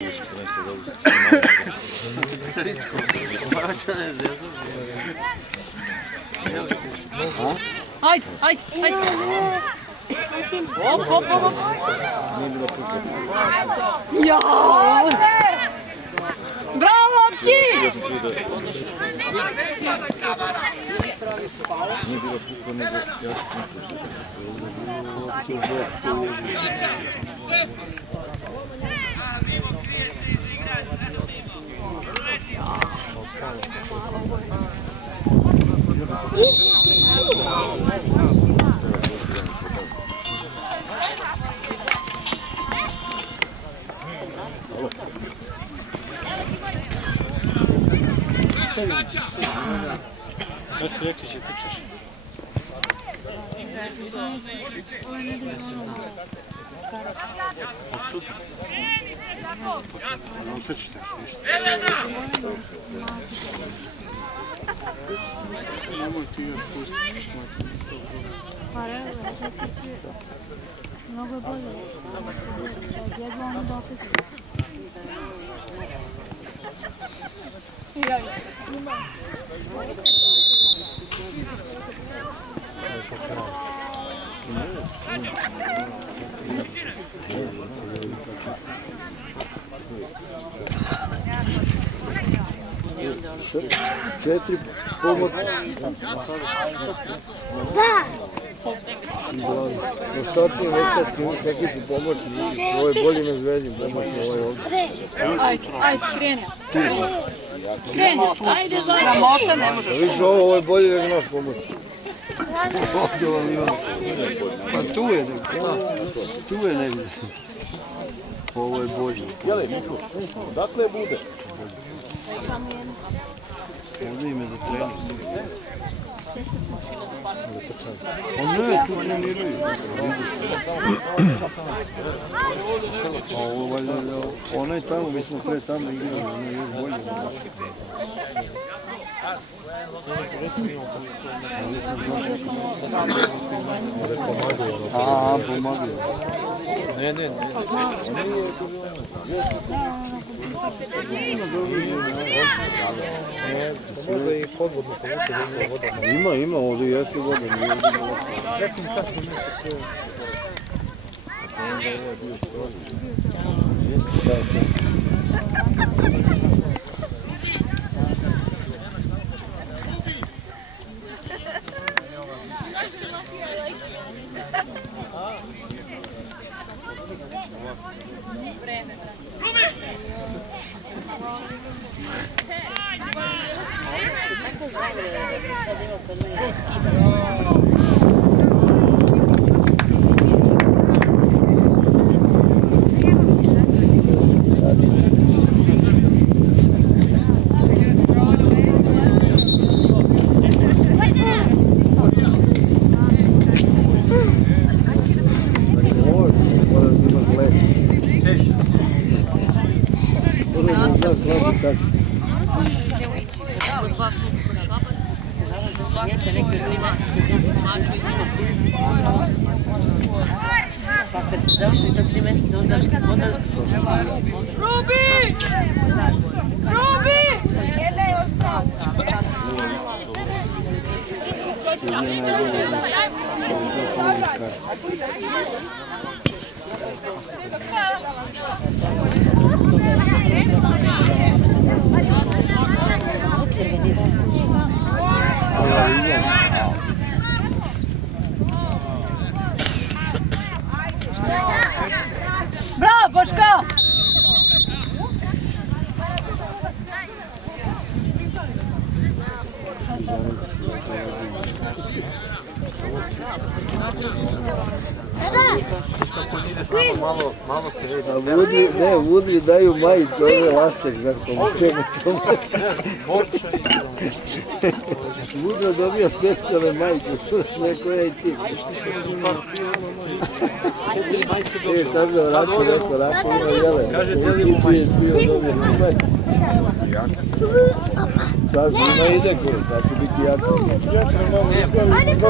Ajde, ajde, ajde. Hop, hop, hop. Ja! Bravo, Ki! Nije bilo puko, nego ja Kaj ste rekli, če tičeš? Osjećate što? Nemoj ti još pustiti. Pa evo, mnogo je bolje. Jedva ono da osjećam. Četiri pomoći. Ostatni veštački neki su pomoći. Ovo je bolji medvedin pomoći. Ajde, ajde, kreni. Kreni. Sramota, ne možeš. Vidiš ovo je bolji nego naš pomoć. Pa tu je negdje. Ovo je bolje. Dakle bude? Ovdje ime za trening. A ne, tu treniraju. A ovo valjda, onaj tamo, mi smo pre tamo igrali, ono je još bolje. A, pomagaju. Ne. Možda i podvodno povuče da ima voda. Ima, ovdje jeste voda. Rekli mi kako nešto Pa kad se završi to 3 mjeseca, onda... Rubi! Rubi! Jedna je ostao. Bravo, Boško! Malo se vidi. Ne, Vudri daju majicu, ovdje lastek za komučenje. Vudra dobija specijalne majice, neko je i ti. Sad da Rako rekao, Rako ima jele. Kaže, zelimo majicu. Sad svima ide kure, sad će biti jako.